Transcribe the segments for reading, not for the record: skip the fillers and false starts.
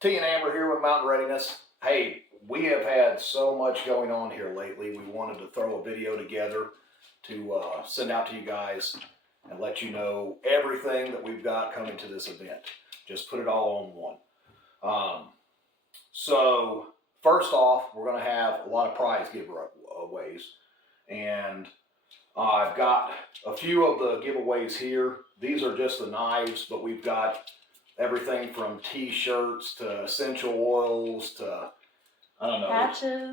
T and Amber here with Mountain Readiness. Hey, we have had so much going on here lately. We wanted to throw a video together to send out to you guys and let you know everything that we've got coming to this event. Just put it all on one. So first off, we're going to have a lot of prize giveaways, and I've got a few of the giveaways here. These are just the knives, but we've got everything from t-shirts to essential oils to, I don't know,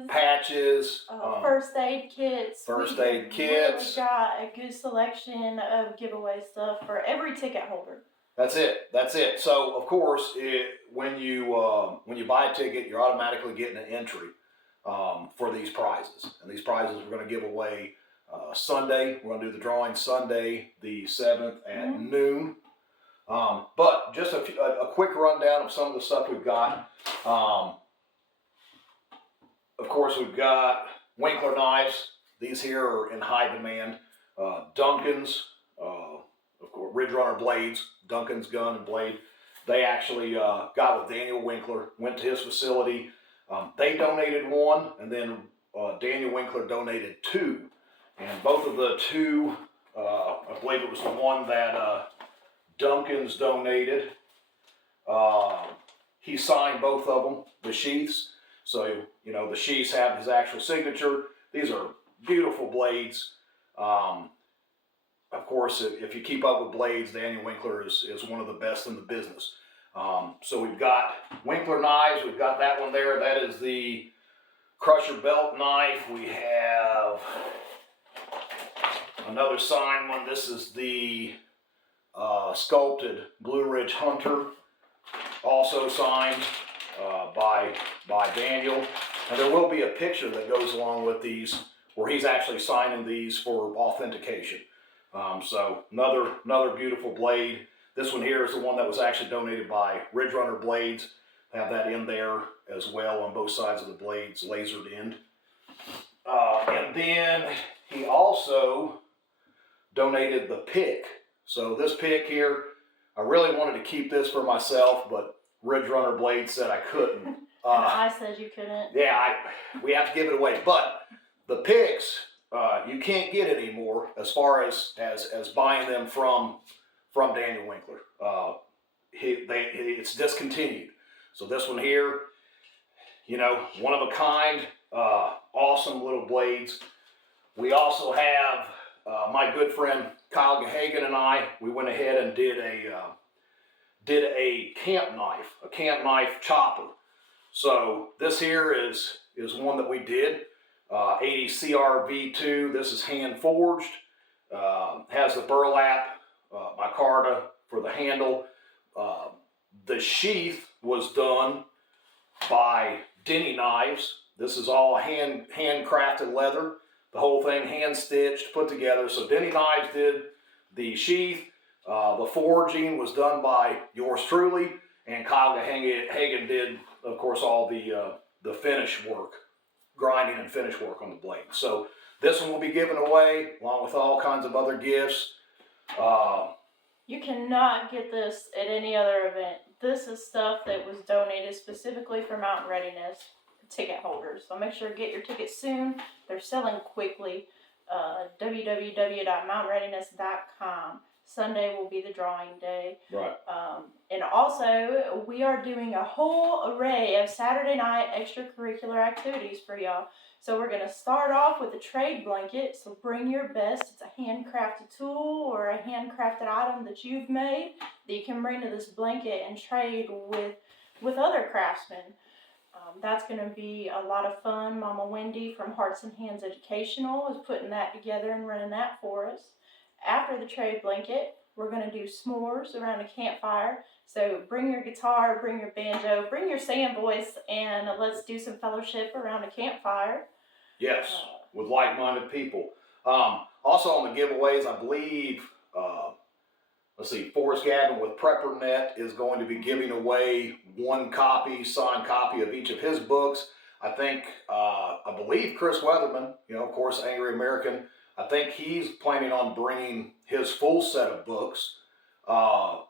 patches, first aid kits. First aid kits. We've got a good selection of giveaway stuff for every ticket holder. That's it. That's it. So of course, when you buy a ticket, you're automatically getting an entry for these prizes. And these prizes we're going to give away Sunday. We're going to do the drawing Sunday, the 7th at noon. But just a quick rundown of some of the stuff we've got. Of course, we've got Winkler knives. These here are in high demand. Duncan's, of course, Ridge Runner blades, Duncan's gun and blade. They actually got with Daniel Winkler, went to his facility. They donated one, and then Daniel Winkler donated two. And both of the two, I believe it was the one that Duncan's donated. He signed both of them, the sheaths. So, you know, the sheaths have his actual signature. These are beautiful blades. Of course, if you keep up with blades, Daniel Winkler is one of the best in the business. So we've got Winkler knives. We've got that one there. That is the Crusher belt knife. We have another signed one. This is the sculpted Blue Ridge Hunter, also signed by Daniel. And there will be a picture that goes along with these where he's actually signing these for authentication. So another beautiful blade. This one here is the one that was actually donated by Ridge Runner Blades. Have that in there as well on both sides of the blades, lasered in. And then he also donated the pick. So this pick here, I really wanted to keep this for myself, but Ridge Runner Blades said I couldn't. And I said you couldn't. Yeah, we have to give it away. But the picks, you can't get anymore as far as buying them from Daniel Winkler. It's discontinued. So this one here, you know, one of a kind, awesome little blades. We also have my good friend Kyle Gahagan and I. We went ahead and did a camp knife chopper. So this here is one that we did. 80 CRV2. This is hand forged. Has the burlap, micarta for the handle. The sheath was done by Denny Knives. This is all handcrafted leather. The whole thing hand stitched, put together. So Denny Knives did the sheath. The forging was done by yours truly, and Kyle Gahagan did, of course, all the finish work, grinding and finish work on the blade. So this one will be given away along with all kinds of other gifts. You cannot get this at any other event. This is stuff that was donated specifically for Mountain Readiness ticket holders. So make sure to get your tickets soon. They're selling quickly. www.mountainreadiness.com. Sunday will be the drawing day. Right. And also, we are doing a whole array of Saturday night extracurricular activities for y'all. So we're going to start off with a trade blanket. So bring your best. It's a handcrafted tool or a handcrafted item that you've made that you can bring to this blanket and trade with other craftsmen. That's going to be a lot of fun. Mama Wendy from Hearts and Hands Educational is putting that together and running that for us. After the trade blanket, we're going to do s'mores around a campfire. So bring your guitar, bring your banjo, bring your sand voice, and let's do some fellowship around a campfire. Yes, with like-minded people. Also on the giveaways, I believe, let's see, Forrest Gavin with PrepperNet is going to be giving away one signed copy of each of his books. I think, I believe Chris Weatherman, you know, of course, Angry American, I think he's planning on bringing his full set of books,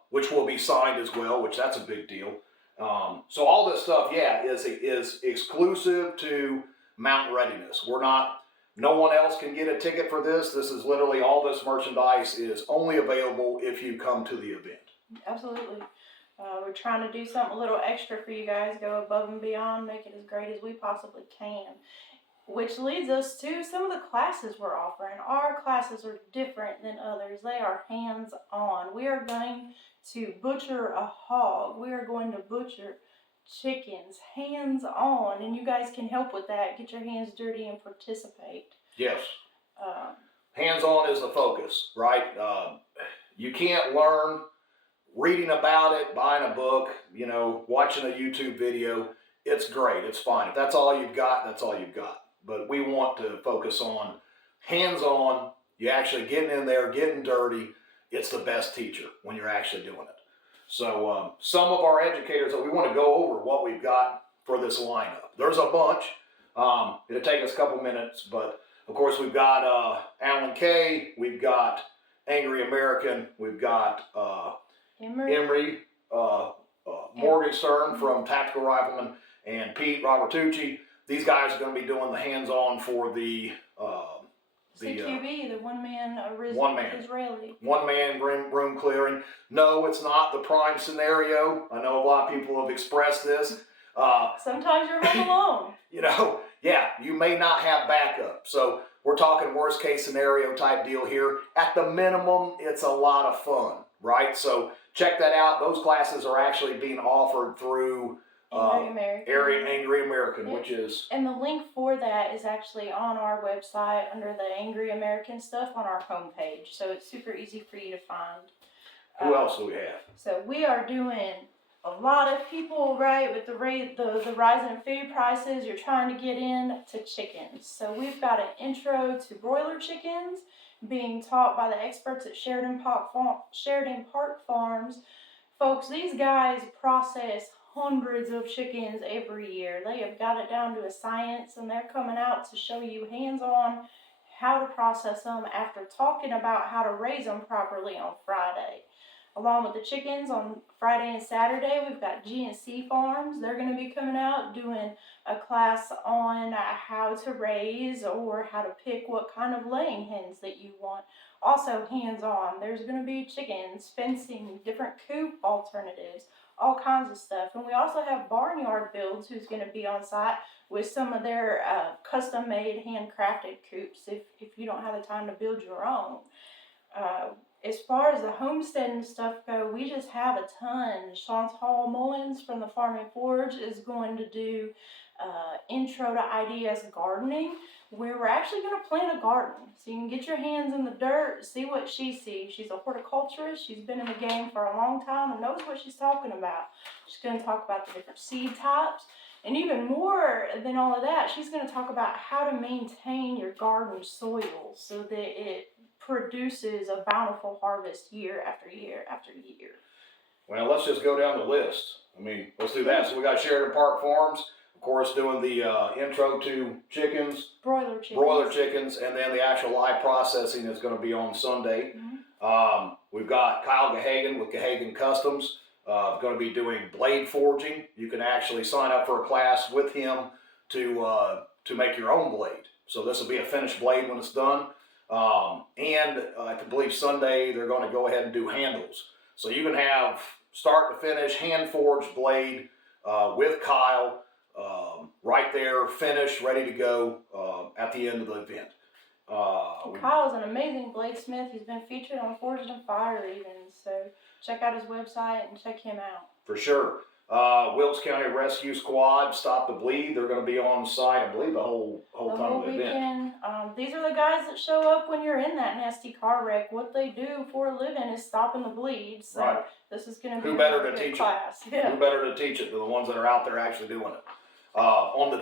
which will be signed as well, which that's a big deal. So all this stuff, yeah, is exclusive to Mountain Readiness. No one else can get a ticket for this. This is literally, all this merchandise is only available if you come to the event. Absolutely. We're trying to do something a little extra for you guys, go above and beyond, make it as great as we possibly can. Which leads us to some of the classes we're offering. Our classes are different than others. They are hands-on. We are going to butcher a hog. We are going to butcher chickens, hands-on. And you guys can help with that. Get your hands dirty and participate. Yes. Hands-on is the focus, right? You can't learn reading about it, buying a book, watching a YouTube video. It's great. It's fine. If that's all you've got, that's all you've got. But we want to focus on hands-on. You actually getting in there, getting dirty. It's the best teacher when you're actually doing it. So some of our educators, we want to go over what we've got for this lineup. There's a bunch. It'll take us a couple minutes, but of course we've got Alan Kay, we've got Angry American, we've got Emery Morgenstern from Tactical Rifleman, and Pete Robertucci. These guys are going to be doing the hands-on for the CQB, the one-man Israeli. One-man room clearing. No, it's not the prime scenario. I know a lot of people have expressed this. Sometimes you're home alone. Yeah, you may not have backup. So we're talking worst-case scenario type deal here. At the minimum, it's a lot of fun, right? So check that out. Those classes are actually being offered through Angry American, yep. Which is... And the link for that is actually on our website under the Angry American stuff on our homepage. So it's super easy for you to find. Who else do we have? So we are doing a lot of people, right, with the rise in food prices, you're trying to get into chickens. So we've got an intro to broiler chickens being taught by the experts at Sheridan Park Farms. Folks, these guys process hundreds of chickens every year. They have got it down to a science, and they're coming out to show you hands-on how to process them after talking about how to raise them properly on Friday. Along with the chickens on Friday and Saturday, we've got GNC Farms. They're going to be coming out doing a class on how to raise or how to pick what kind of laying hens that you want. Also hands-on, there's going to be chickens, fencing, different coop alternatives, all kinds of stuff. And we also have Barnyard Builds who's going to be on site with some of their custom-made, handcrafted coops if you don't have the time to build your own. As far as the homesteading stuff go, we just have a ton. Chantal Mullins from the Farm and Forge is going to do intro to IDS gardening, where we're actually going to plant a garden. So you can get your hands in the dirt, see what she sees. She's a horticulturist. She's been in the game for a long time and knows what she's talking about. She's going to talk about the different seed types. And even more than all of that, she's going to talk about how to maintain your garden soil so that it produces a bountiful harvest year after year after year. Well, let's just go down the list. Let's do that. So we got Sheridan Park Farms, of course, doing the intro to chickens. Broiler chickens. And then the actual live processing is going to be on Sunday. Mm-hmm. We've got Kyle Gahagan with Gahagan Customs, going to be doing blade forging. You can actually sign up for a class with him to make your own blade. So this will be a finished blade when it's done. And I believe Sunday they're going to go ahead and do handles. So you can have start to finish hand-forged blade with Kyle right there, finished, ready to go at the end of the event. Kyle's an amazing bladesmith. He's been featured on Forged and Fire even. So check out his website and check him out. For sure. Wilkes County Rescue Squad, Stop the Bleed. They're going to be on site, I believe, the whole time of the event. These are the guys that show up when you're in that nasty car wreck. What they do for a living is stopping the bleed. So right. This is going to be Who better a to good teach class. it? Yeah. Who better to teach it than the ones that are out there actually doing it on the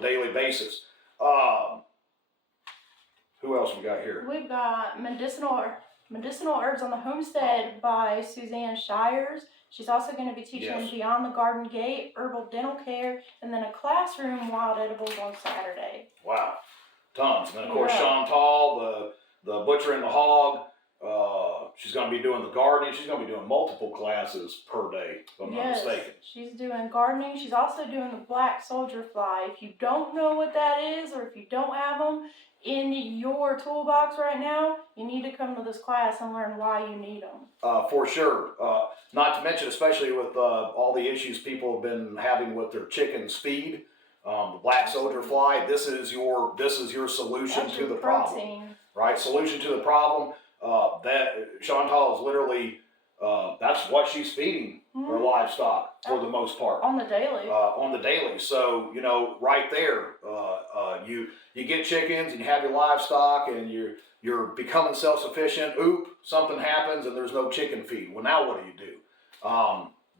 daily basis? Who else we got here? We've got Medicinal Herbs on the Homestead by Suzanne Shires. She's also going to be teaching Beyond the Garden Gate, Herbal Dental Care, and then a classroom Wild Edibles on Saturday. Wow, tons. And of course, Chantal, the butcher and the hog, She's going to be doing the gardening. She's going to be doing multiple classes per day, if I'm not mistaken. She's doing gardening. She's also doing the black soldier fly. If you don't know what that is, or if you don't have them in your toolbox right now, you need to come to this class and learn why you need them. For sure. Not to mention, especially with all the issues people have been having with their chickens' feed, the black soldier fly. This is your solution That's to your the protein. problem. Right, solution to the problem. That Chantal is literally, that's what she's feeding her livestock for the most part. On the daily. On the daily. So, right there, you get chickens and you have your livestock and you're becoming self-sufficient. Oop, something happens and there's no chicken feed. Well, now what do?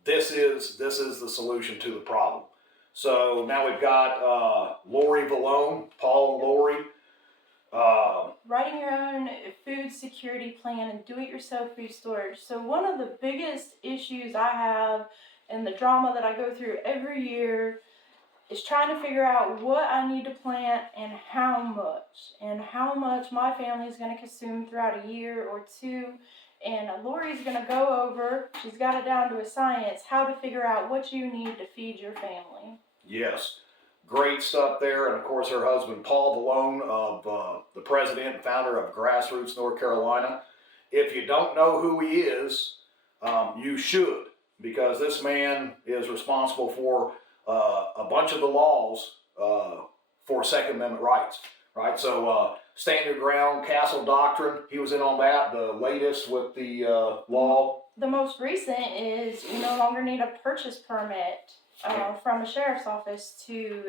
This is the solution to the problem. So now we've got Lori Vallone, Paul and Lori. Writing your own food security plan and do-it-yourself food storage. So one of the biggest issues I have and the drama that I go through every year is trying to figure out what I need to plant and how much my family is going to consume throughout a year or two. And Lori's going to go over, she's got it down to a science, how to figure out what you need to feed your family. Yes. Great stuff there, and of course her husband Paul Vallone, of the president and founder of Grassroots North Carolina. If you don't know who he is, you should, because this man is responsible for a bunch of the laws for Second Amendment rights. Right, so stand your ground, castle doctrine. He was in on that. The latest with the law. The most recent is you no longer need a purchase permit from a sheriff's office to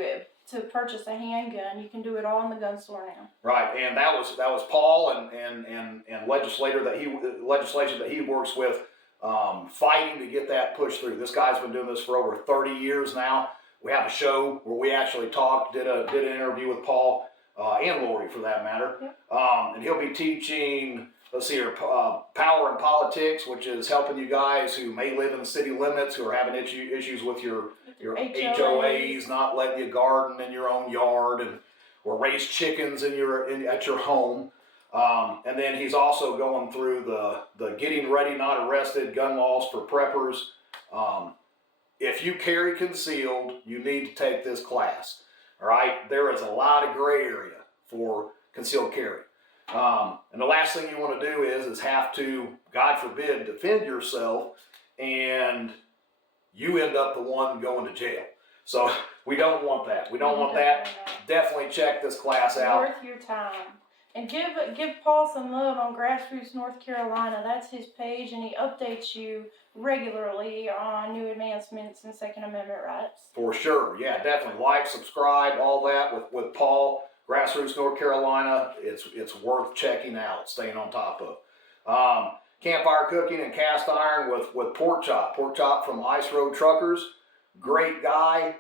purchase a handgun. You can do it all in the gun store now. Right, and that was Paul and legislation that he works with, fighting to get that pushed through. This guy's been doing this for over 30 years now. We have a show where we actually did an interview with Paul and Lori for that matter. Yep. And he'll be teaching. Let's see here, Power in Politics, which is helping you guys who may live in the city limits, who are having issues with your HOAs, not letting you garden in your own yard or raise chickens at your home. And then he's also going through the Getting Ready Not Arrested gun laws for preppers. If you carry concealed, you need to take this class. All right, there is a lot of gray area for concealed carry. And the last thing you want to do is have to, God forbid, defend yourself and you end up the one going to jail. So we don't want that. We don't want that. Definitely check this class out. Worth your time. And give Paul some love on Grassroots North Carolina. That's his page, and he updates you regularly on new advancements in Second Amendment rights. For sure. Yeah, definitely. Like, subscribe, all that with Paul. Grassroots North Carolina, it's worth checking out, staying on top of. Campfire cooking and cast iron with Pork Chop. Pork Chop from Ice Road Truckers. Great guy.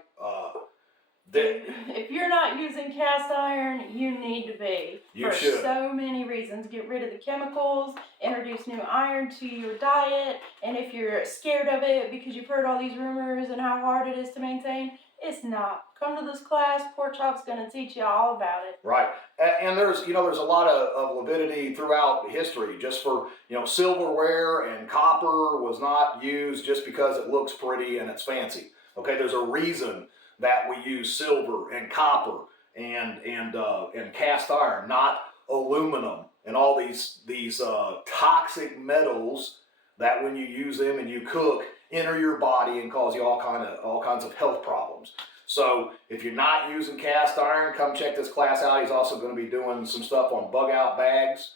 If you're not using cast iron, you need to be. You should. So many reasons. Get rid of the chemicals, introduce new iron to your diet, and if you're scared of it because you've heard all these rumors and how hard it is to maintain, it's not. Come to this class. Pork Chop's going to teach you all about it. Right, and there's a lot of lividity throughout history. Just for silverware and copper was not used just because it looks pretty and it's fancy. Okay, there's a reason that we use silver and copper and cast iron, not aluminum and all these toxic metals that when you use them and you cook enter your body and cause you all kinds of health problems. So if you're not using cast iron, come check this class out. He's also going to be doing some stuff on bug out bags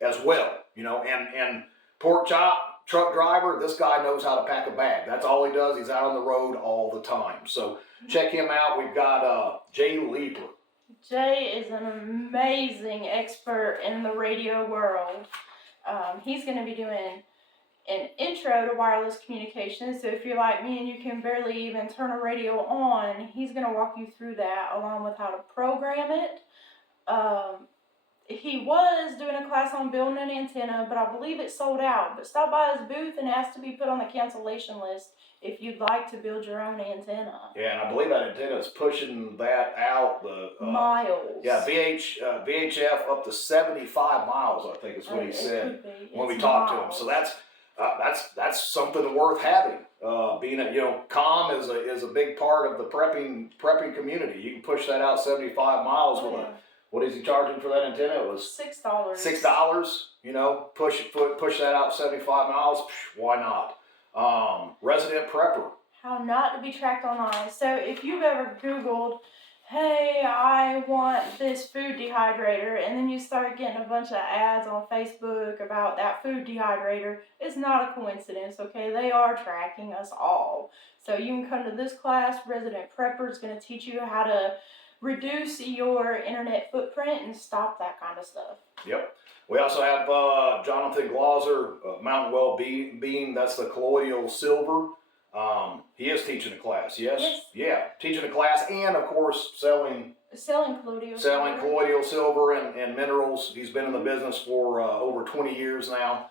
as well. And Pork Chop, truck driver, this guy knows how to pack a bag. That's all he does. He's out on the road all the time. So check him out. We've got Jay Leeper. Jay is an amazing expert in the radio world. He's going to be doing an intro to wireless communication. So if you're like me and you can barely even turn a radio on, he's going to walk you through that along with how to program it. he was doing a class on building an antenna, but I believe it sold out. But stop by his booth and ask to be put on the cancellation list if you'd like to build your own antenna. Yeah, and I believe that antenna is pushing that out the miles. Yeah, VHF up to 75 miles, I think is what he said when we talked to him. So that's something worth having. Being a comm is a big part of the prepping community. You can push that out 75 miles with a. What is he charging for that antenna? It was $6. $6. Push that out 75 miles. Why not? Resident prepper. How not to be tracked online. So if you've ever Googled, hey, I want this food dehydrator, and then you start getting a bunch of ads on Facebook about that food dehydrator, it's not a coincidence, okay? They are tracking us all. So you can come to this class. Resident Prepper is going to teach you how to reduce your internet footprint and stop that kind of stuff. Yep. We also have Jonathan Glauser, Mountain Beam. That's the colloidal silver. He is teaching a class, yes? Yeah, teaching a class and, of course, selling colloidal silver and minerals. He's been in the business for over 20 years now.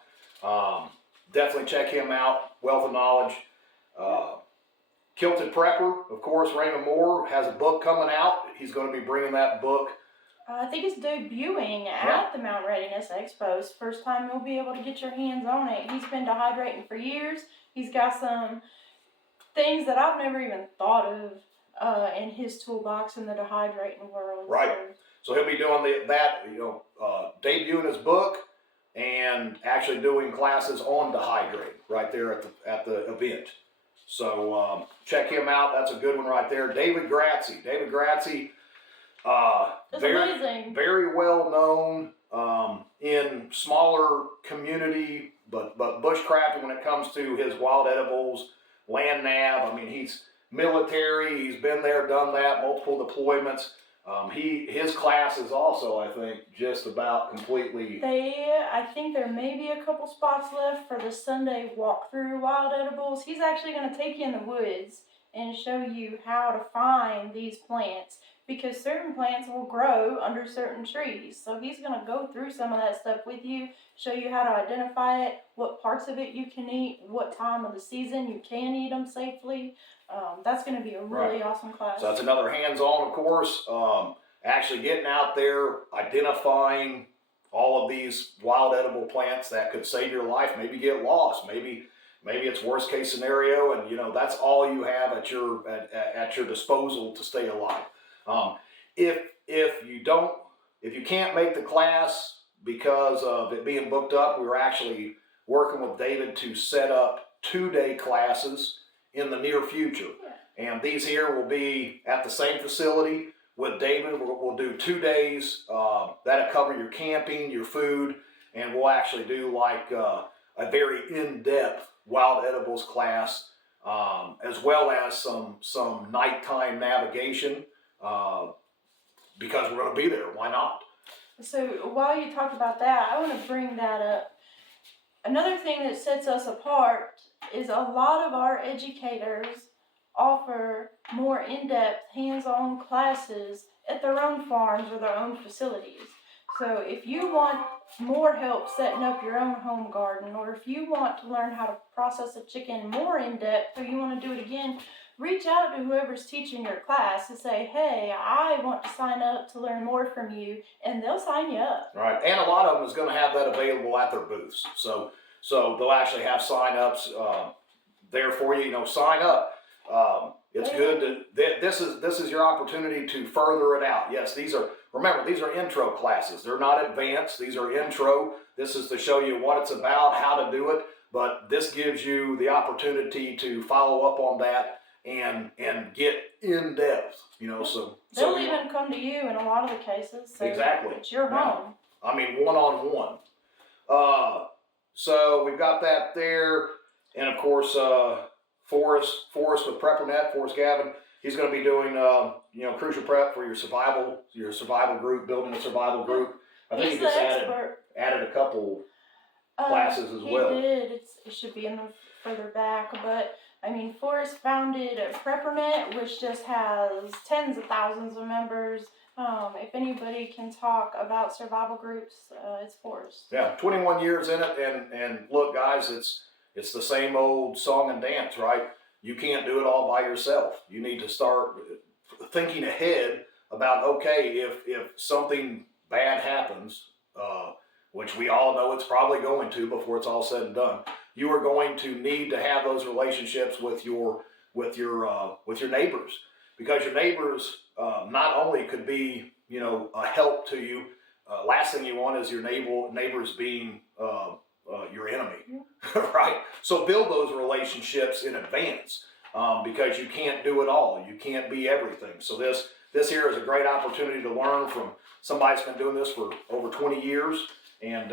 Definitely check him out. Wealth of knowledge. Kilted Prepper, of course, Raymond Moore has a book coming out. He's going to be bringing that book. I think it's debuting at the Mountain Readiness Expo. It's the first time you'll be able to get your hands on it. He's been dehydrating for years. He's got some things that I've never even thought of in his toolbox in the dehydrating world. Right. So he'll be doing debuting his book and actually doing classes on dehydrating right there at the event. So check him out. That's a good one right there. David Grazzi, amazing. Very well known in smaller community, but bushcrafting when it comes to his wild edibles, land nav. I mean, he's military. He's been there, done that, multiple deployments. His class is also, I think, just about completely. I think there may be a couple spots left for the Sunday walkthrough wild edibles. He's actually going to take you in the woods and show you how to find these plants, because certain plants will grow under certain trees. So he's going to go through some of that stuff with you, show you how to identify it, what parts of it you can eat, what time of the season you can eat them safely. That's going to be a really awesome class. So that's another hands-on, of course. Actually getting out there, identifying all of these wild edible plants that could save your life. Maybe get lost. Maybe it's worst case scenario, and that's all you have at your disposal to stay alive. If you can't make the class because of it being booked up, we were actually working with David to set up 2-day classes in the near future. And these here will be at the same facility with David. We'll do 2 days. That'll cover your camping, your food, and we'll actually do like a very in-depth wild edibles class, as well as some nighttime navigation, because we're going to be there. Why not? So while you talk about that, I want to bring that up. Another thing that sets us apart is a lot of our educators offer more in-depth, hands-on classes at their own farms or their own facilities. So if you want more help setting up your own home garden, or if you want to learn how to process a chicken more in-depth, or you want to do it again, reach out to whoever's teaching your class and say, hey, I want to sign up to learn more from you, and they'll sign you up. Right, and a lot of them is going to have that available at their booths. So they'll actually have sign-ups there for you. Sign up. It's good to. This is your opportunity to further it out. Yes, these are intro classes. They're not advanced. These are intro. This is to show you what it's about, how to do it. But this gives you the opportunity to follow up on that and get in depth. They'll even come to you in a lot of the cases. So exactly. It's your home. I mean, one-on-one. So we've got that there, and of course, Forrest with PrepperNet, Forrest Gavin. He's going to be doing, crucial prep for your survival group, building a survival group. I think He's he just the expert. added a couple classes as well. He did. It should be in the further back, but I mean, Forrest founded PrepperNet, which just has tens of thousands of members. If anybody can talk about survival groups, it's Forrest. Yeah, 21 years in it, and look, guys, it's the same old song and dance, right? You can't do it all by yourself. You need to start thinking ahead about, okay, if something bad happens, which we all know it's probably going to before it's all said and done, you are going to need to have those relationships with your neighbors, because your neighbors not only could be, you know, a help to you. Last thing you want is your neighbors being your enemy, right? So build those relationships in advance, because you can't do it all. You can't be everything. So this here is a great opportunity to learn from somebody that's been doing this for over 20 years and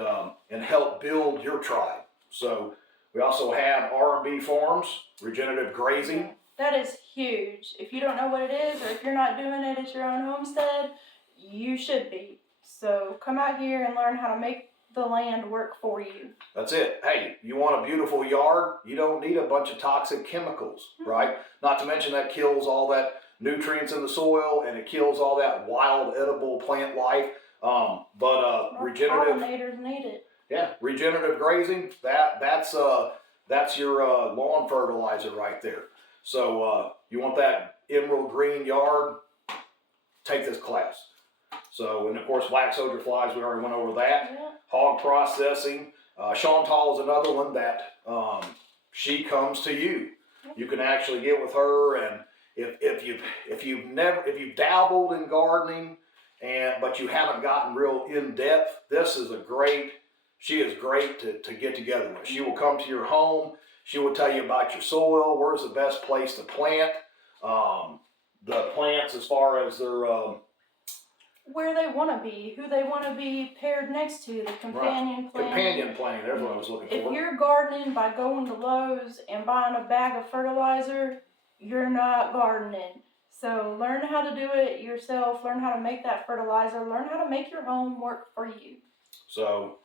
help build your tribe. So we also have R&B farms, regenerative grazing. That is huge. If you don't know what it is, or if you're not doing it at your own homestead, you should be. So come out here and learn how to make the land work for you. That's it. Hey, you want a beautiful yard? You don't need a bunch of toxic chemicals, right? Not to mention that kills all that nutrients in the soil, and it kills all that wild edible plant life. Regenerative pollinators need it. Yeah, regenerative grazing. That's your lawn fertilizer right there. So you want that emerald green yard? Take this class. So, and of course, wax soldier flies, we already went over that. Yeah. Hog processing. Chantal is another one that she comes to you. You can actually get with her, and if you've dabbled in gardening but you haven't gotten real in depth, she is great to get together with. She will come to your home. She will tell you about your soil, where's the best place to plant, the plants as far as their where they want to be, who they want to be paired next to, the companion planting. Companion planting, there's what I was looking for. If you're gardening by going to Lowe's and buying a bag of fertilizer, you're not gardening. So learn how to do it yourself, learn how to make that fertilizer, learn how to make your home work for you. So,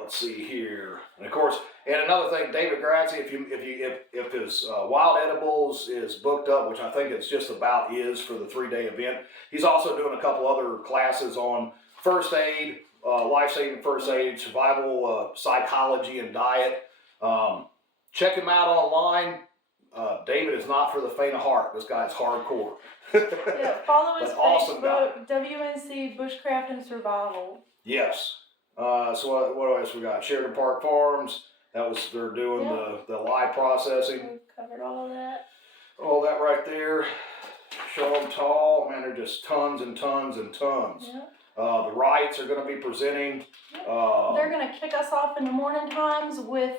let's see here, and of course, and another thing, David Grazzi, if his wild edibles is booked up, which I think it's just about is for the 3-day event, he's also doing a couple other classes on first aid, life-saving first aid, survival psychology, and diet. Check him out online. David is not for the faint of heart. This guy's hardcore. Yeah, follow his awesome Facebook, WNC Bushcrafting Survival. Yes. So what else we got? Sheridan Park Farms. They're doing the live processing. We've covered all of that. All that right there. Chantal, man, they're just tons and tons and tons. Yeah. The Wrights are going to be presenting. They're going to kick us off in the morning times with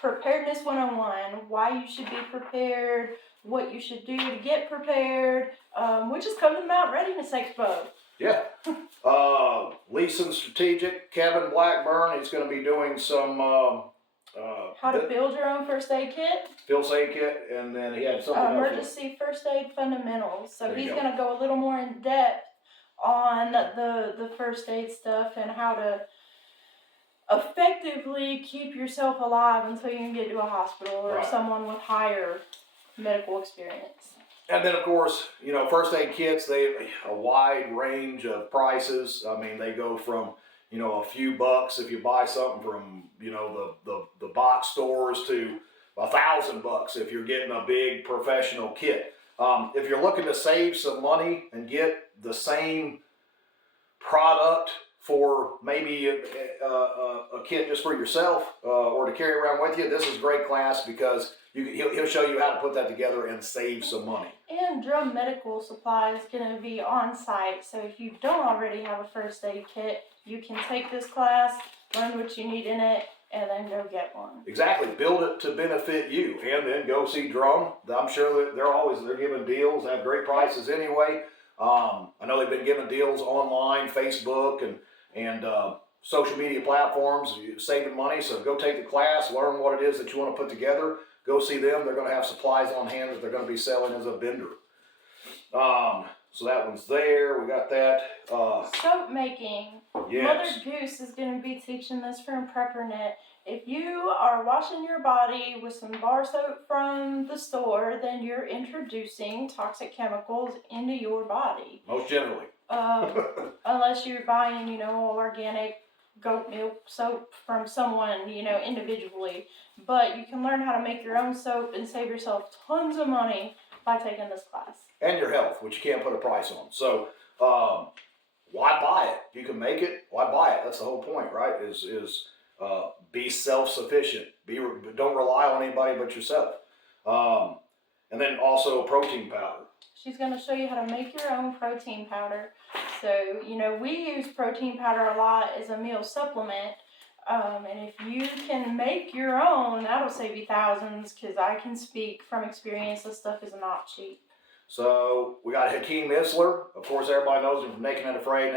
Preparedness 101, why you should be prepared, what you should do to get prepared, which is coming to Mountain Readiness Expo. Yeah. Leeson Strategic, Kevin Blackburn, he's going to be doing some how to build your own first aid kit. First aid kit, and then he had something else. Emergency first aid fundamentals. So he's going to go a little more in depth on the first aid stuff and how to effectively keep yourself alive until you can get to a hospital or someone with higher medical experience. And then, of course, you know, first aid kits, they have a wide range of prices. I mean, they go from, you know, a few bucks if you buy something from, you know, the box stores to $1,000 if you're getting a big professional kit. If you're looking to save some money and get the same product for maybe a kit just for yourself or to carry around with you, this is a great class because he'll show you how to put that together and save some money. And Drum Medical Supply is going to be on site, so if you don't already have a first aid kit, you can take this class, learn what you need in it, and then go get one. Exactly. Build it to benefit you, and then go see Drum. I'm sure that they're giving deals. They have great prices anyway. I know they've been giving deals online, Facebook, and social media platforms, saving money. So go take the class, learn what it is that you want to put together. Go see them. They're going to have supplies on hand that they're going to be selling as a vendor. So that one's there. We got that. Soap making. Yes. Mother Goose is going to be teaching this from PrepperNet. If you are washing your body with some bar soap from the store, then you're introducing toxic chemicals into your body. Most generally. Unless you're buying, organic goat milk soap from someone, individually. But you can learn how to make your own soap and save yourself tons of money by taking this class. And your health, which you can't put a price on. So, why buy it? You can make it. Why buy it? That's the whole point, right? Is be self-sufficient. Don't rely on anybody but yourself. And then also protein powder. She's going to show you how to make your own protein powder. So, we use protein powder a lot as a meal supplement. And if you can make your own, that'll save you thousands, because I can speak from experience, this stuff is not cheap. So we got Hakeem Isler. Of course, everybody knows him from Naked and Afraid,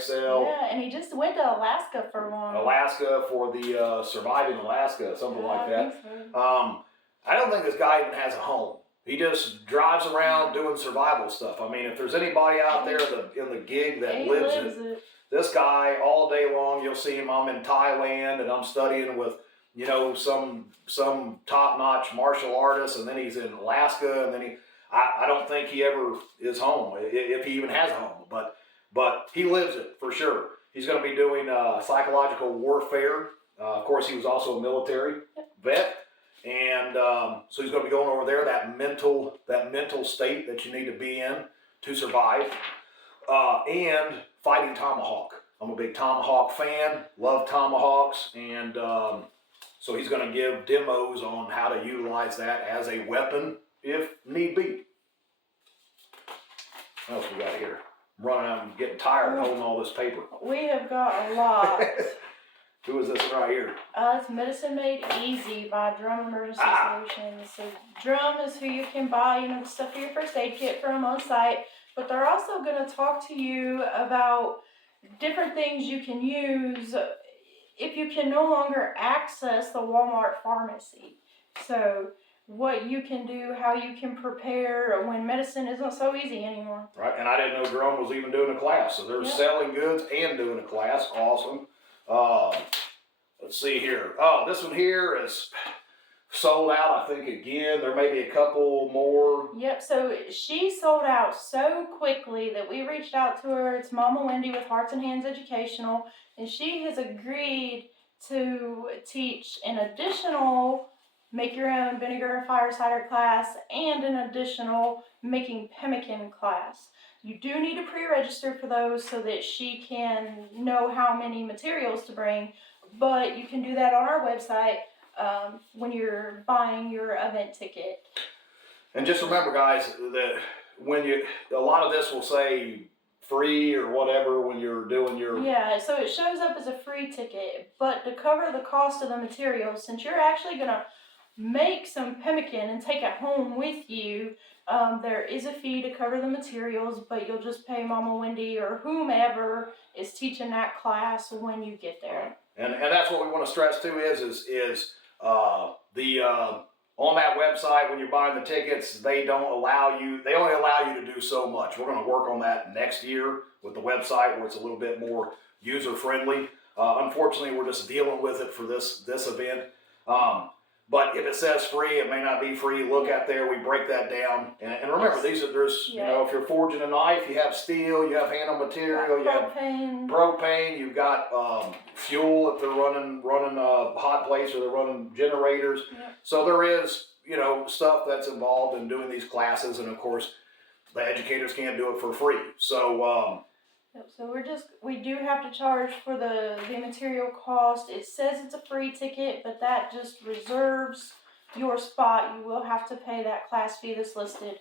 XL. Yeah, and he just went to Alaska for one. Alaska for the Surviving Alaska, something like that. So. I don't think this guy even has a home. He just drives around doing survival stuff. I mean, if there's anybody out there in the gig that lives it, this guy all day long, you'll see him. I'm in Thailand and I'm studying with, some top-notch martial artist, and then he's in Alaska, and then I don't think he ever is home, if he even has a home, but he lives it for sure. He's going to be doing psychological warfare. Of course, he was also a military vet, and so he's going to be going over there, that mental state that you need to be in to survive, and fighting tomahawk. I'm a big tomahawk fan, love tomahawks, and so he's going to give demos on how to utilize that as a weapon if need be. What else we got here? I'm running out and getting tired of holding all this paper. We have got a lot. Who is this one right here? It's Medicine Made Easy by Drum Emergency Solutions. So Drum is who you can buy, stuff for your first aid kit from on site. But they're also going to talk to you about different things you can use if you can no longer access the Walmart pharmacy. So what you can do, how you can prepare when medicine isn't so easy anymore. Right, and I didn't know Drum was even doing a class. So they're selling goods and doing a class. Awesome. Let's see here. Oh, this one here is sold out, I think, again. There may be a couple more. Yep, so she sold out so quickly that we reached out to her. It's Mama Wendy with Hearts and Hands Educational, and she has agreed to teach an additional make your own vinegar and fire cider class and an additional making pemmican class. You do need to pre-register for those so that she can know how many materials to bring, but you can do that on our website when you're buying your event ticket. And just remember, guys, that a lot of this will say free or whatever when you're doing your... Yeah, so it shows up as a free ticket, but to cover the cost of the materials, since you're actually going to make some pemmican and take it home with you, there is a fee to cover the materials, but you'll just pay Mama Wendy or whomever is teaching that class when you get there. And that's what we want to stress too is on that website when you're buying the tickets, they only allow you to do so much. We're going to work on that next year with the website where it's a little bit more user friendly. Unfortunately, we're just dealing with it for this event. But if it says free, it may not be free. Look at there, we break that down. And remember, there's if you're forging a knife, you have steel, you have handle material, you have propane, you've got fuel if they're running a hot place or they're running generators. Yep. So there is, stuff that's involved in doing these classes. And of course, the educators can't do it for free. So, So we do have to charge for the material cost. It says it's a free ticket, but that just reserves your spot. You will have to pay that class fee that's listed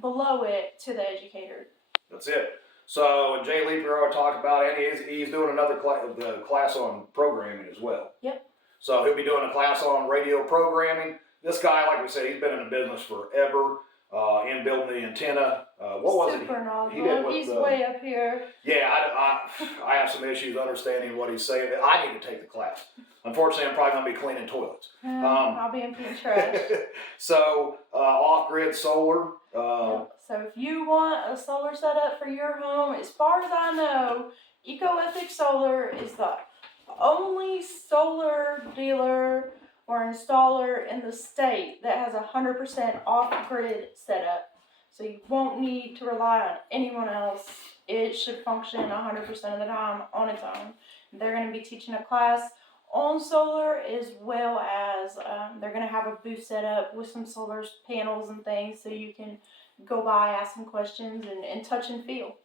below it to the educator. That's it. So, and Jay Leaper talked about it, and he's doing another class on programming as well. Yep. So he'll be doing a class on radio programming. This guy, like we said, he's been in the business forever. in building the antenna. What was Super it? knowledgeable. He did with He's the, way up here. yeah, I have some issues understanding what he's saying. I need to take the class. Unfortunately, I'm probably going to be cleaning toilets. I'll be emptying trash. So, off-grid solar. Yep. So if you want a solar setup for your home, as far as I know, EcoEthic Solar is the only solar dealer or installer in the state that has 100% off-grid setup. So you won't need to rely on anyone else. It should function 100% of the time on its own. They're going to be teaching a class on solar, as well as they're going to have a booth set up with some solar panels and things, so you can go by, ask some questions, and touch and feel.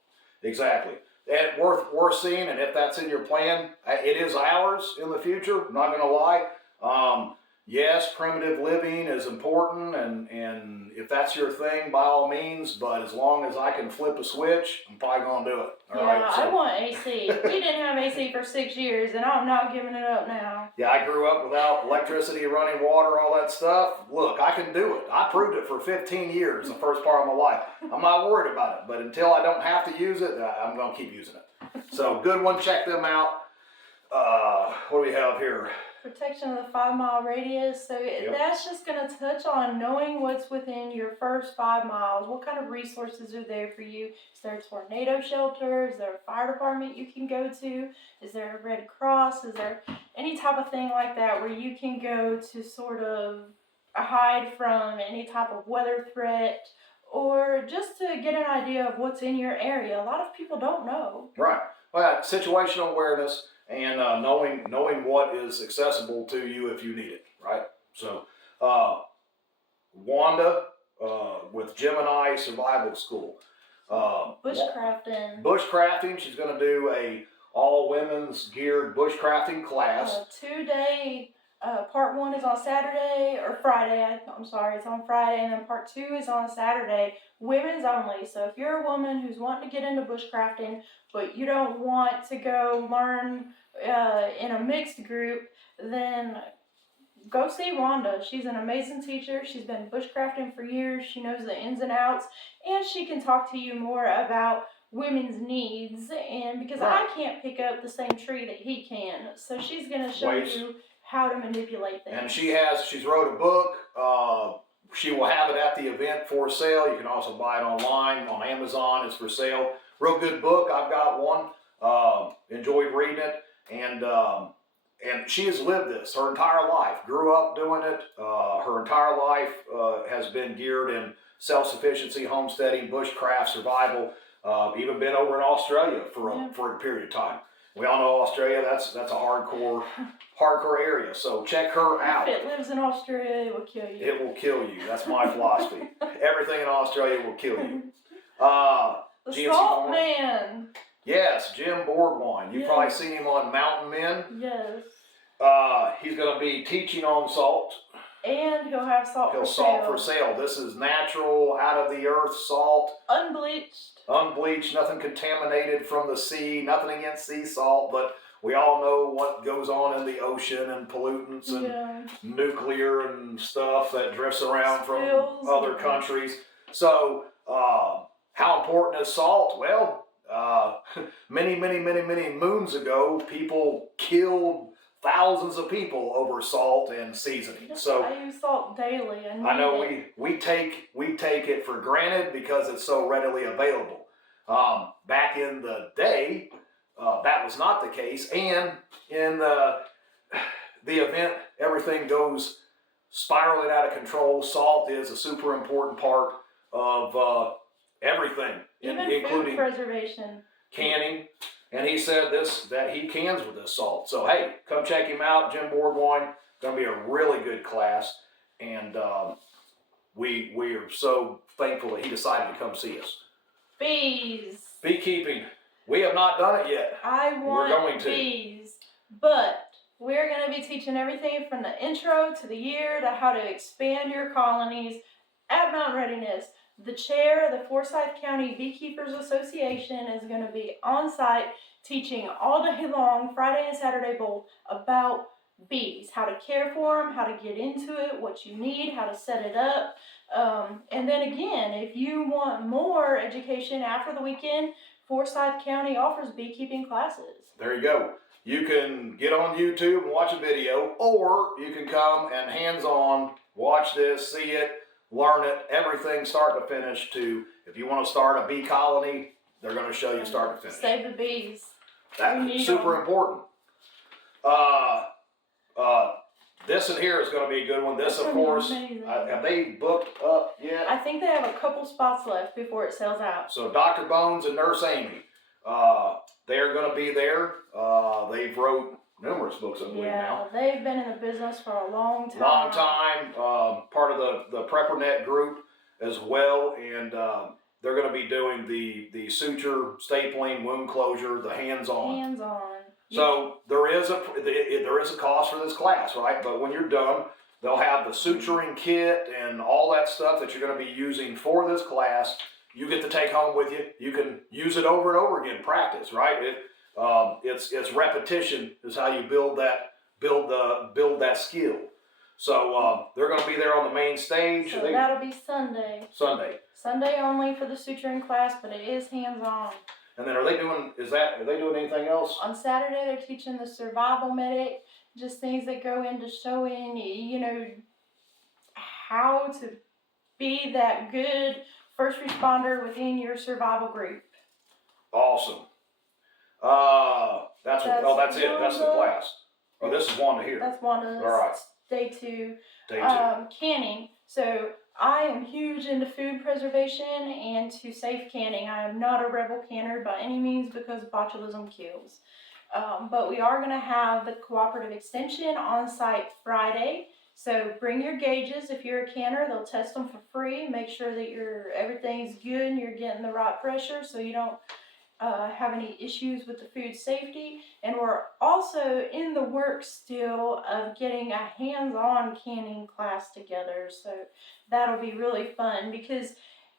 Exactly. And worth seeing, and if that's in your plan, it is ours in the future, I'm not going to lie. Yes, primitive living is important, and if that's your thing, by all means, but as long as I can flip a switch, I'm probably going to do it. All yeah, right, so, I want AC. We didn't have AC for 6 years, and I'm not giving it up now. yeah, I grew up without electricity, running water, all that stuff. Look, I can do it. I proved it for 15 years, the first part of my life. I'm not worried about it, but until I don't have to use it, I'm going to keep using it. So, good one. Check them out. What do we have here? Protection of the 5-mile radius. So that's just going to touch on knowing what's within your first 5 miles. What kind of resources are there for you? Is there a tornado shelter? Is there a fire department you can go to? Is there a Red Cross? Is there any type of thing like that where you can go to sort of hide from any type of weather threat, or just to get an idea of what's in your area? A lot of people don't know. Right. Well, situational awareness and knowing what is accessible to you if you need it. Right. So, Wanda with Gemini Survival School. Bushcrafting. Bushcrafting. She's going to do a all women's geared bushcrafting class. 2-day. Part 1 is on Saturday or Friday. I'm sorry, it's on Friday, and then part 2 is on Saturday. Women's only. So if you're a woman who's wanting to get into bushcrafting, but you don't want to go learn in a mixed group, then go see Wanda. She's an amazing teacher. She's been bushcrafting for years. She knows the ins and outs, and she can talk to you more about women's needs. And because I can't pick up the same tree that he can, so she's going to show you how to manipulate things. And she's wrote a book. She will have it at the event for sale. You can also buy it online on Amazon. It's for sale. Real good book. I've got one. Enjoyed reading it, and she has lived this her entire life. Grew up doing it. Her entire life has been geared in self-sufficiency, homesteading, bushcraft, survival. Even been over in Australia for a period of time. We all know Australia. That's a hardcore area. So check her out. If it lives in Australia, it will kill you. It will kill you. That's my philosophy. Everything in Australia will kill you. The GMC Salt Farm. Man. Yes, Jim Boardwine. You've probably seen him on Mountain Men. Yes. He's going to be teaching on salt. And he'll have salt for sale. Salt for sale. This is natural, out of the earth salt. Unbleached, nothing contaminated from the sea, nothing against sea salt, but we all know what goes on in the ocean and pollutants and nuclear and stuff that drifts around from other countries. So, how important is salt? Well, many moons ago, people killed thousands of people over salt and seasoning. So I use salt daily. I know we take it for granted because it's so readily available. Back in the day, that was not the case, and in the event everything goes spiraling out of control, salt is a super important part of everything, including food preservation, canning. And he said that he cans with this salt. So hey, come check him out, Jim Boardwine. Gonna be a really good class, and we are so thankful that he decided to come see us. Beekeeping. We have not done it yet. We're going to. Bees, but we're going to be teaching everything from the intro to the year to how to expand your colonies at Mountain Readiness. The chair of the Forsyth County Beekeepers Association is going to be on site teaching all day long, Friday and Saturday both, about bees, how to care for them, how to get into it, what you need, how to set it up. And then again, if you want more education after the weekend, Forsyth County offers beekeeping classes. There you go. You can get on YouTube and watch a video, or you can come and hands-on watch this, see it, learn it, everything start to finish. If you want to start a bee colony, they're going to show you start to finish. Save the bees. That's super important. This in here is going to be a good one. This, of course, have they booked up yet? I think they have a couple spots left before it sells out. So Dr. Bones and Nurse Amy, they're going to be there. They've wrote numerous books, I believe, now. Yeah, they've been in the business for a long time. Long time. Part of the PrepperNet group as well, and they're going to be doing the suture, stapling, wound closure, the hands-on. Hands-on. So there is a cost for this class, right? But when you're done, they'll have the suturing kit and all that stuff that you're going to be using for this class. You get to take home with you. You can use it over and over again, practice, right? It's repetition is how you build that skill. So they're going to be there on the main stage. So that'll be Sunday. Sunday Only for the suturing class, but it is hands-on. And then are they doing anything else? On Saturday, they're teaching the survival medic, just things that go into showing, how to be that good first responder within your survival group. Awesome. That's it. That's the class. Oh, this is Wanda here. That's Wanda's. All right. Day two. Day two. Canning. So I am huge into food preservation and to safe canning. I am not a rebel canner by any means because botulism kills. But we are going to have the cooperative extension on site Friday. So bring your gauges. If you're a canner, they'll test them for free. Make sure that everything's good and you're getting the right pressure so you don't have any issues with the food safety. And we're also in the works still of getting a hands-on canning class together. So that'll be really fun because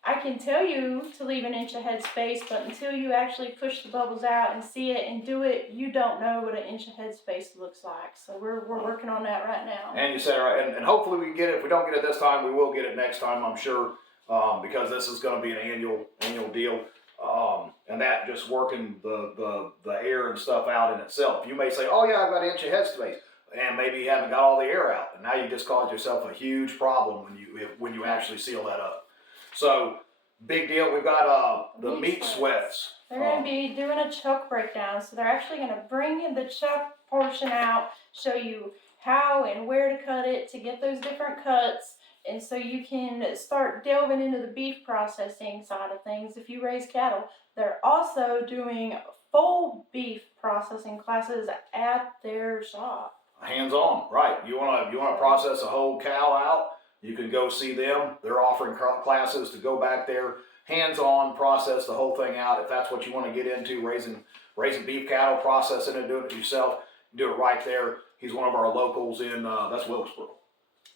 I can tell you to leave an inch of headspace, but until you actually push the bubbles out and see it and do it, you don't know what an inch of headspace looks like. So we're working on that right now. And you said it right, and hopefully we can get it. If we don't get it this time, we will get it next time, I'm sure, because this is going to be an annual deal. And that just working the air and stuff out in itself. You may say, oh yeah, I've got an inch of headspace, and maybe you haven't got all the air out, and now you just caused yourself a huge problem when you actually seal that up. So big deal. We've got the meat sweats. They're going to be doing a chuck breakdown, so they're actually going to bring the chuck portion out, show you how and where to cut it to get those different cuts. And so you can start delving into the beef processing side of things if you raise cattle. They're also doing full beef processing classes at their shop. Hands-on, right. You want to process a whole cow out, you can go see them. They're offering classes to go back there, hands-on, process the whole thing out. If that's what you want to get into, raising beef cattle, processing it, doing it yourself, do it right there. He's one of our locals in, that's Wilkesboro.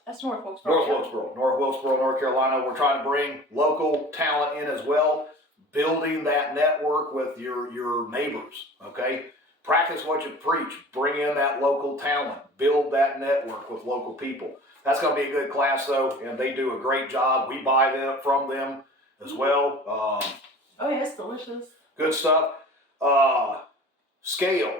That's North Wilkesboro. North Wilkesboro, North Carolina. We're trying to bring local talent in as well, building that network with your neighbors, okay? Practice what you preach. Bring in that local talent. Build that network with local people. That's going to be a good class, though, and they do a great job. We buy them from them as well. Oh, yeah, it's delicious. Good stuff. Scale.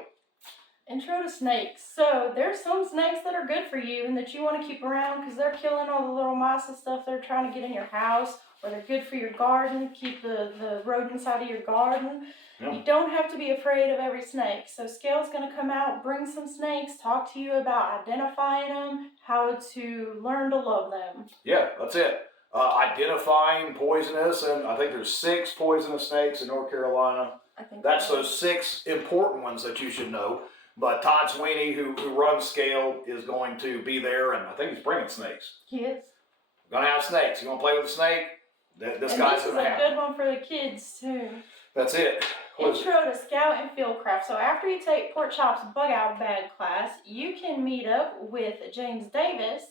Intro to snakes. So there's some snakes that are good for you and that you want to keep around because they're killing all the little mice and stuff that are trying to get in your house, or they're good for your garden, keep the rodents out of your garden. Yeah. You don't have to be afraid of every snake. So Scale's going to come out, bring some snakes, talk to you about identifying them, how to learn to love them. Yeah, that's it. Identifying poisonous, and I think there's 6 poisonous snakes in North Carolina. I think that's those 6 important ones that you should know. But Todd Sweeney, who runs Scale, is going to be there, and I think he's bringing snakes. He is. We're going to have snakes. You want to play with a snake? This guy's going to have. This is a good one for the kids, too. That's it. Intro to Scout and Fieldcraft. So after you take Pork Chop's Bug Out Bag class, you can meet up with James Davis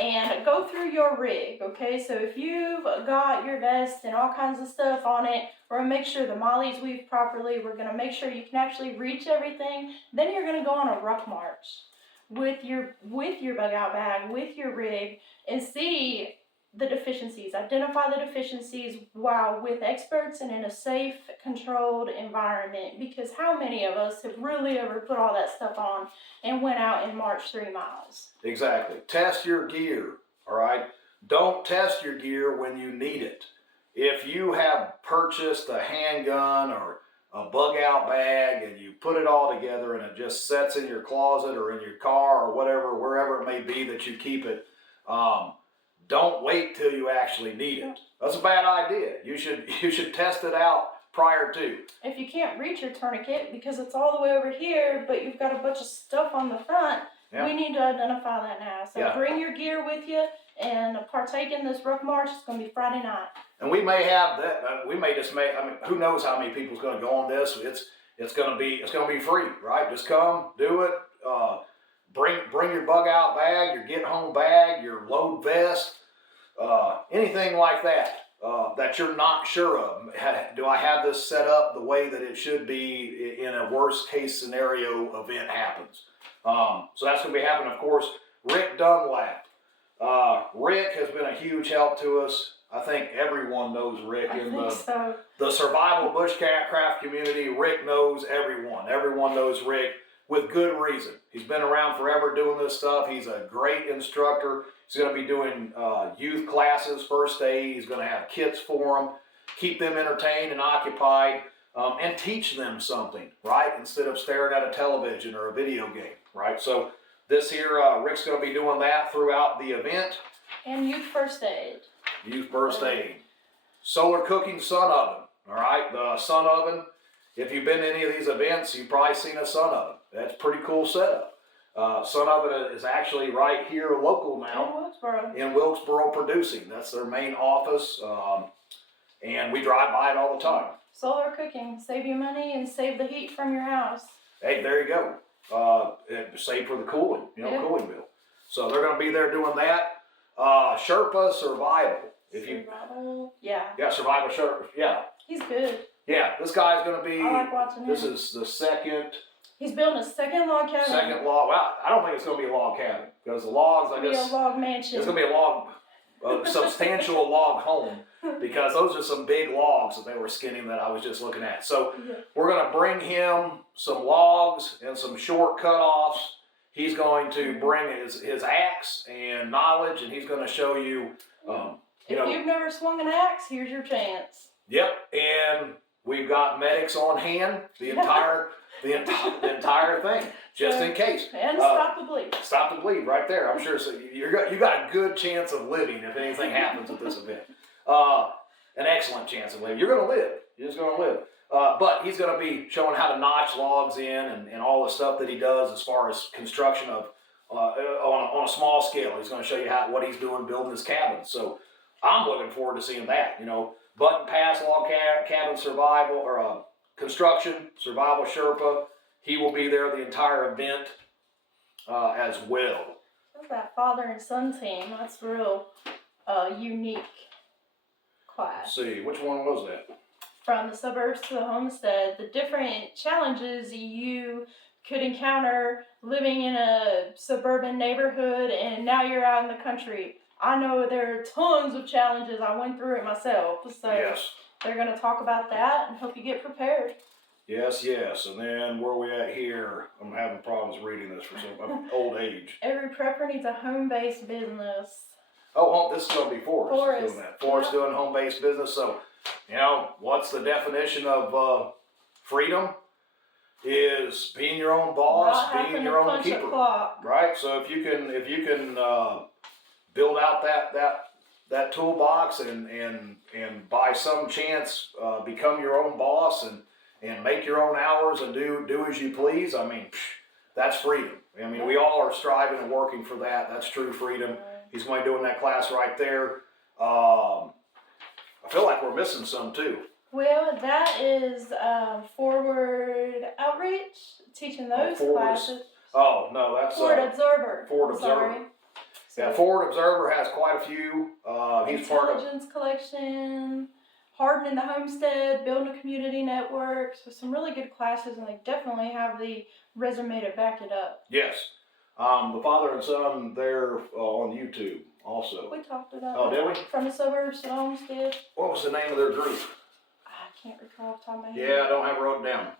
and go through your rig, okay? So if you've got your vest and all kinds of stuff on it, we're going to make sure the molly's weaved properly. We're going to make sure you can actually reach everything. Then you're going to go on a ruck march. with your bug out bag, with your rig, and see the deficiencies, identify the deficiencies while with experts and in a safe, controlled environment. Because how many of us have really ever put all that stuff on and went out and marched 3 miles? Exactly. Test your gear, all right? Don't test your gear when you need it. If you have purchased a handgun or a bug out bag and you put it all together and it just sits in your closet or in your car or whatever, wherever it may be that you keep it, don't wait till you actually need it. That's a bad idea. You should test it out prior to. If you can't reach your tourniquet because it's all the way over here, but you've got a bunch of stuff on the front, we need to identify that now. So bring your gear with you and partake in this ruck march. It's going to be Friday night. And we may have that. We may just make. I mean, who knows how many people's going to go on this? It's going to be free, right? Just come, do it. Bring your bug out bag, your get home bag, your load vest, anything like that that you're not sure of. Do I have this set up the way that it should be in a worst case scenario event happens? So that's going to be happening, of course. Rick Dunlap. Rick has been a huge help to us. I think everyone knows Rick in the survival bushcraft community. Rick knows everyone. Everyone knows Rick with good reason. He's been around forever doing this stuff. He's a great instructor. He's going to be doing youth classes, first aid. He's going to have kits for them, keep them entertained and occupied, and teach them something, right? Instead of staring at a television or a video game, right? So this here, Rick's going to be doing that throughout the event. And youth first aid. Youth first aid. Solar cooking sun oven, all right? The sun oven, if you've been to any of these events, you've probably seen a sun oven. That's a pretty cool setup. Sun oven is actually right here local now. In Wilkesboro producing. That's their main office. And we drive by it all the time. Solar cooking. Save you money and save the heat from your house. Hey, there you go. Save for the cooling, cooling bill. So they're going to be there doing that. Sherpa Survival. Survival? Sherpa. Yeah. He's good. Yeah, this guy's going to be. I like watching him. This is the second. He's building a second log cabin. Second log. Well, I don't think it's going to be a log cabin because the logs. It's going to be a log mansion. It's going to be a substantial log home because those are some big logs that they were skinning that I was just looking at. So we're going to bring him some logs and some short cutoffs. He's going to bring his axe and knowledge, and he's going to show you. If you've never swung an axe, here's your chance. Yep, and we've got medics on hand. The entire thing, just in case. And stop the bleed. Stop the bleed right there. I'm sure you got a good chance of living if anything happens at this event. An excellent chance of living. You're going to live. You're just going to live. But he's going to be showing how to notch logs in and all the stuff that he does as far as construction of on a small scale. He's going to show you what he's doing building his cabin. So I'm looking forward to seeing that. Button pass log cabin survival or construction survival Sherpa. He will be there the entire event as well. That's that father and son team. That's real unique class. Let's see, which one was that? From the suburbs to the homestead, the different challenges you could encounter living in a suburban neighborhood and now you're out in the country. I know there are tons of challenges. I went through it myself. So they're going to talk about that and help you get prepared. Yes. And then where are we at here? I'm having problems reading this for some old age. Every prepper needs a home-based business. Oh, this is going to be Forrest. Doing that. Forrest doing home-based business. So, what's the definition of freedom? Is being your own boss, being your own keeper, right? So if you can build out that toolbox and by some chance become your own boss and make your own hours and do as you please. I mean, that's freedom. I mean, we all are striving and working for that. That's true freedom. He's going to be doing that class right there. I feel like we're missing some too. Well, that is Forward Outreach, teaching those classes. Oh, no, that's Forward Observer. Forward Observer. Yeah, Forward Observer has quite a few. He's part of Intelligence Collection, Hardening the Homestead, Building a Community Network. So some really good classes, and they definitely have the resume to back it up. Yes. The father and son there on YouTube also. We talked about Oh, that. did we? From the suburbs to the homestead. What was the name of their group? I can't recall off the top of my head. Yeah, I don't have it wrote down.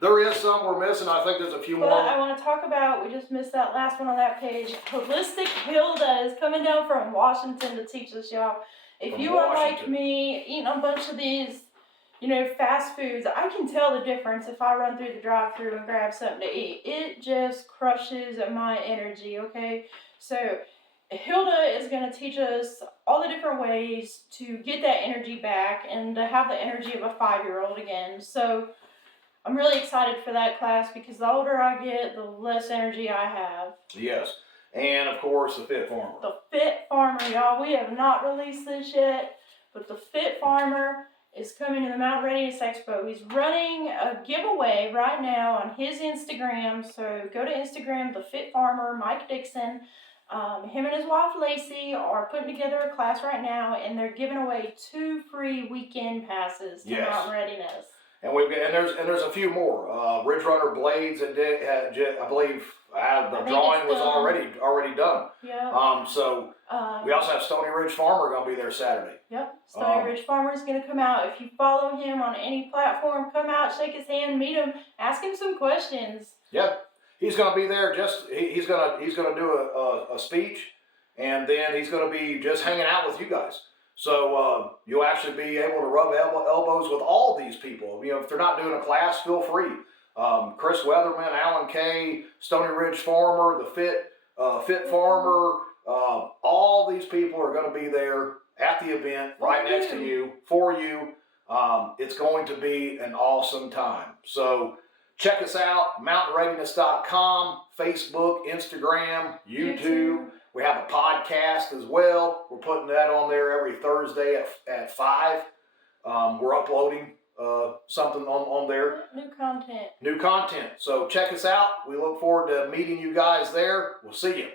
There is some we're missing. I think there's a few But more. I want to talk about, we just missed that last one on that page. Holistic Hilda is coming down from Washington to teach us, y'all. If From you are like Washington. me, eating a bunch of these, fast foods, I can tell the difference if I run through the drive-thru and grab something to eat. It just crushes my energy, okay? So Hilda is going to teach us all the different ways to get that energy back and to have the energy of a 5-year-old again. So I'm really excited for that class because the older I get, the less energy I have. Yes. And of course, the Fit Farmer. The Fit Farmer, y'all. We have not released this yet, but the Fit Farmer is coming to the Mountain Readiness Expo. He's running a giveaway right now on his Instagram. So go to Instagram, the Fit Farmer, Mike Dixon. Him and his wife Lacey are putting together a class right now, and they're giving away 2 free weekend passes to Mountain Readiness. And there's a few more. Ridge Runner Blades, I believe the drawing was already done. Yeah. So we also have Stony Ridge Farmer going to be there Saturday. Yep. Stony Ridge Farmer is going to come out. If you follow him on any platform, come out, shake his hand, meet him, ask him some questions. Yep. He's going to be there. He's going to do a speech, and then he's going to be just hanging out with you guys. So you'll actually be able to rub elbows with all these people. If they're not doing a class, feel free. Chris Weatherman, Alan Kay, Stony Ridge Farmer, the Fit Farmer, all these people are going to be there at the event right next to you, for you. It's going to be an awesome time. So check us out, mountainreadiness.com, Facebook, Instagram, YouTube. We have a podcast as well. We're putting that on there every Thursday at 5. We're uploading something on there. New content. So check us out. We look forward to meeting you guys there. We'll see you.